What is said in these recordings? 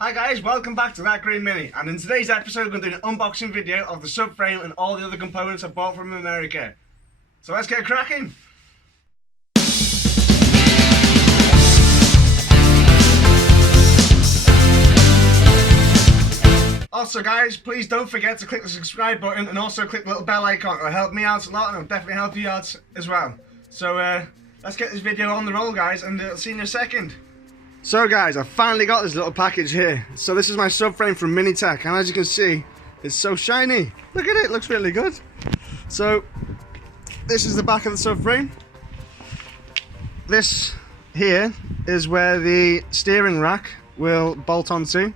Hi guys, welcome back to That Green Mini, and in today's episode we're going to do an unboxing video of the subframe and all the other components I bought from America. So let's get cracking! Also guys, please don't forget to click the subscribe button and also click the little bell icon. It'll help me out a lot and it'll definitely help you out as well. So let's get this video on the roll guys, and I'll see you in a second. So guys, I finally got this little package here. So this is my subframe from Minitec, and as you can see, it's so shiny. Look at it, looks really good. So this is the back of the subframe. This here is where the steering rack will bolt onto,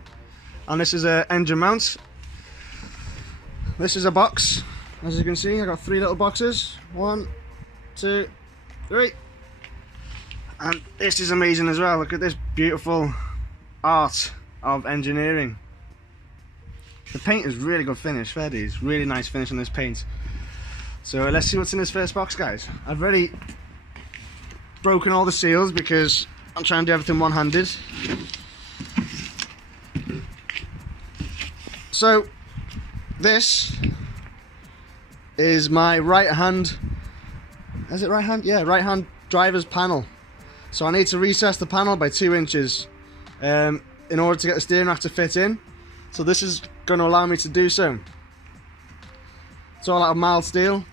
and this is an engine mount. This is a box. As you can see, I got 3 little boxes. 1, 2, 3. And this is amazing as well. Look at this beautiful art of engineering. The paint is really good finish, fair dues. Really nice finish on this paint. So let's see what's in this first box, guys. I've already broken all the seals because I'm trying to do everything one-handed. So this is my right hand. Is it right hand? Yeah, right hand driver's panel. So I need to recess the panel by 2 inches in order to get the steering rack to fit in. So this is going to allow me to do so. It's all out of mild steel,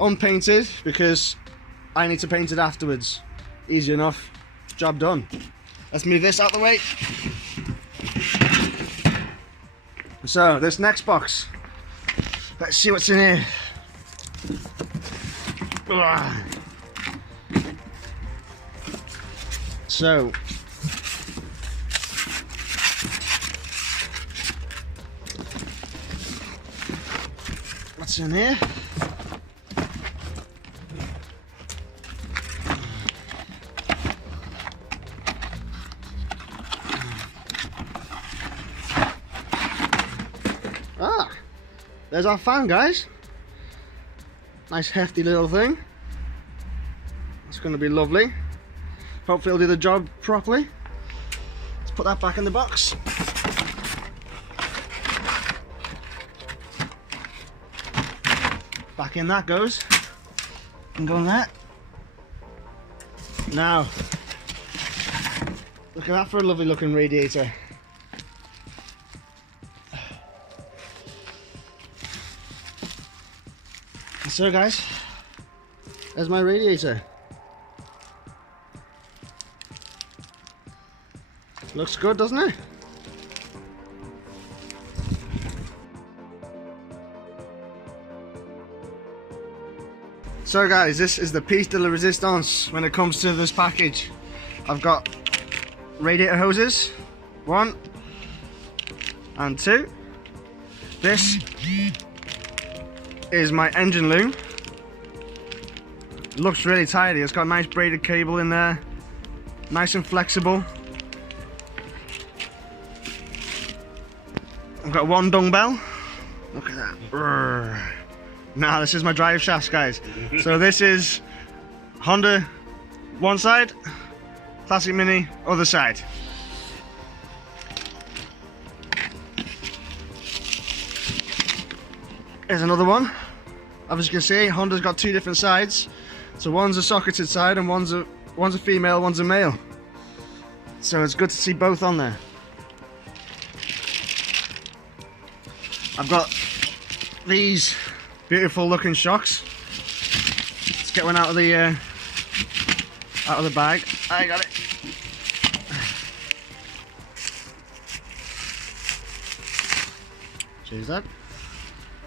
unpainted, because I need to paint it afterwards. Easy enough, job done. Let's move this out of the way. So this next box, let's see what's in here. Ugh. So what's in here? There's our fan, guys. Nice hefty little thing. It's going to be lovely. Hopefully it'll do the job properly. Let's put that back in the box. Back in that goes. And go on that. Now, look at that for a lovely looking radiator. So guys, there's my radiator. Looks good, doesn't it? So guys, this is the piece de la resistance when it comes to this package. I've got radiator hoses, 1 and 2. This is my engine loom. Looks really tidy. It's got a nice braided cable in there, nice and flexible. I've got 1 dumbbell. Look at that. Now this is my drive shafts, guys. So this is Honda one side, Classic Mini other side. Here's another one. As you can see, Honda's got 2 different sides. So one's a socketed side and one's a female, one's a male. So it's good to see both on there. I've got these beautiful looking shocks. Let's get one out of the bag. I got it. Cheers, that.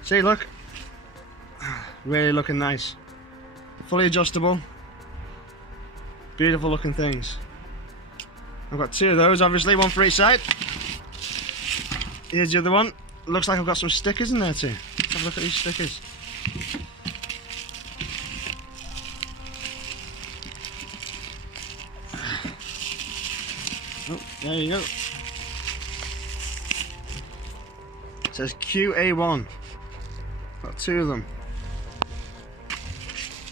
See, look, really looking nice. Fully adjustable, beautiful looking things. I've got 2 of those, obviously, 1 for each side. Here's the other one. Looks like I've got some stickers in there too. Let's have a look at these stickers. Oh, there you go. It says QA1. Got 2 of them.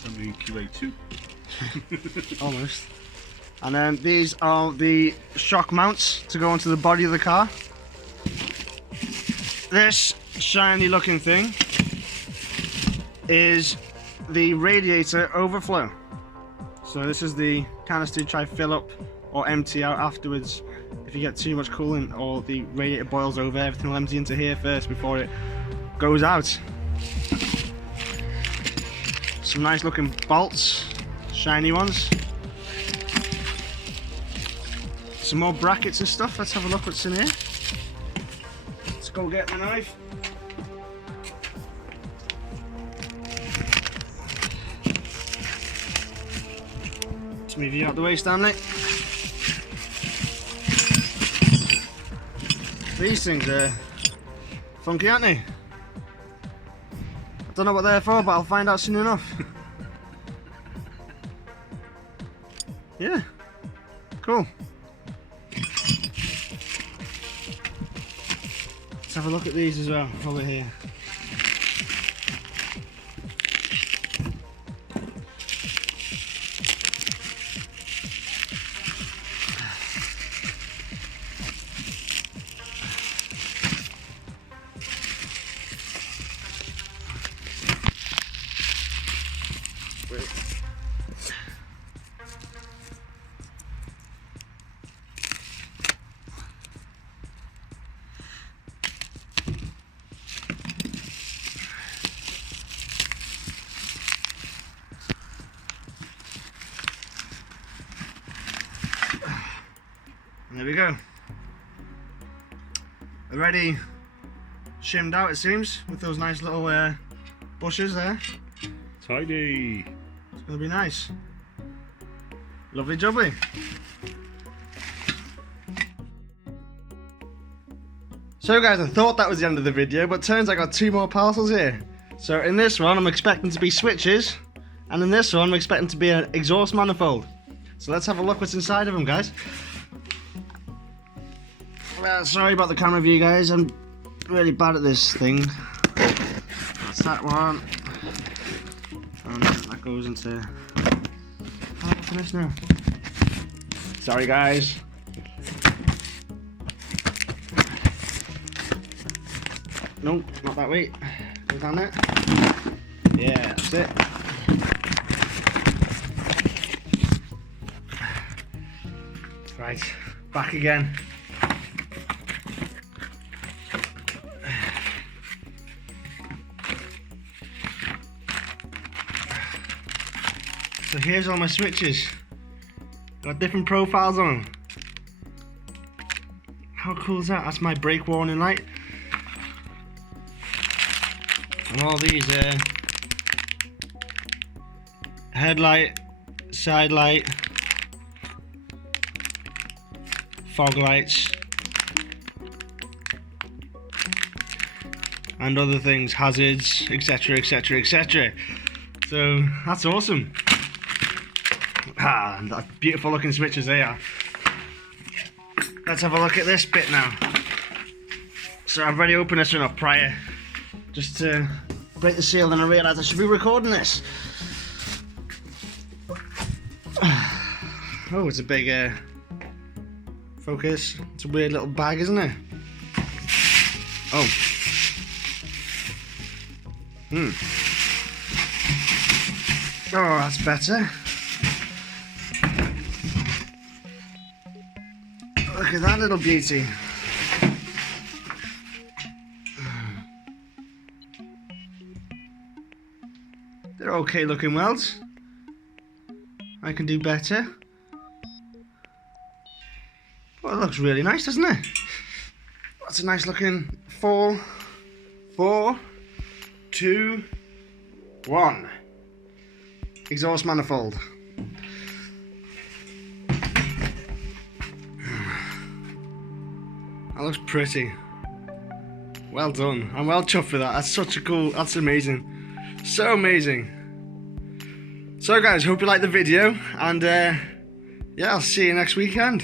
Something QA2. Almost. And then these are the shock mounts to go onto the body of the car. This shiny looking thing is the radiator overflow. So this is the canister you try to fill up or empty out afterwards. If you get too much coolant or the radiator boils over, everything will empty into here first before it goes out. Some nice looking bolts, shiny ones. Some more brackets and stuff. Let's have a look what's in here. Let's go get my knife. Let's move you out the way, Stanley. These things are funky, aren't they? I don't know what they're for, but I'll find out soon enough. Yeah, cool. Let's have a look at these as well, over here. There we go. Already shimmed out, it seems, with those nice little bushes there. Tidy. It's going to be nice. Lovely jubbly. So guys, I thought that was the end of the video, but turns out I got 2 more parcels here. So in this one I'm expecting to be switches, and in this one I'm expecting to be an exhaust manifold. So let's have a look what's inside of them, guys. Well, sorry about the camera view, guys. I'm really bad at this thing. That's that one. And that goes into... How do I open this now? Sorry, guys. Nope, not that way. Go down there. Yeah, that's it. Right, back again. So here's all my switches. Got different profiles on them. How cool is that? That's my brake warning light. And all these headlight, side light, fog lights, and other things, hazards, etc, etc, etc. So that's awesome. Ah, beautiful looking switches they are. Let's have a look at this bit now. So I've already opened this one up prior, just to break the seal, and I realised I should be recording this. Oh, it's a big focus. It's a weird little bag, isn't it? Oh. Oh, that's better. Look at that little beauty. They're okay looking welds. I can do better. Well, it looks really nice, doesn't it? That's a nice looking 4, 4, 2, 1 exhaust manifold. That looks pretty. Well done. I'm well chuffed with that. That's such a cool, that's amazing. So amazing. So guys, hope you liked the video, and yeah, I'll see you next weekend.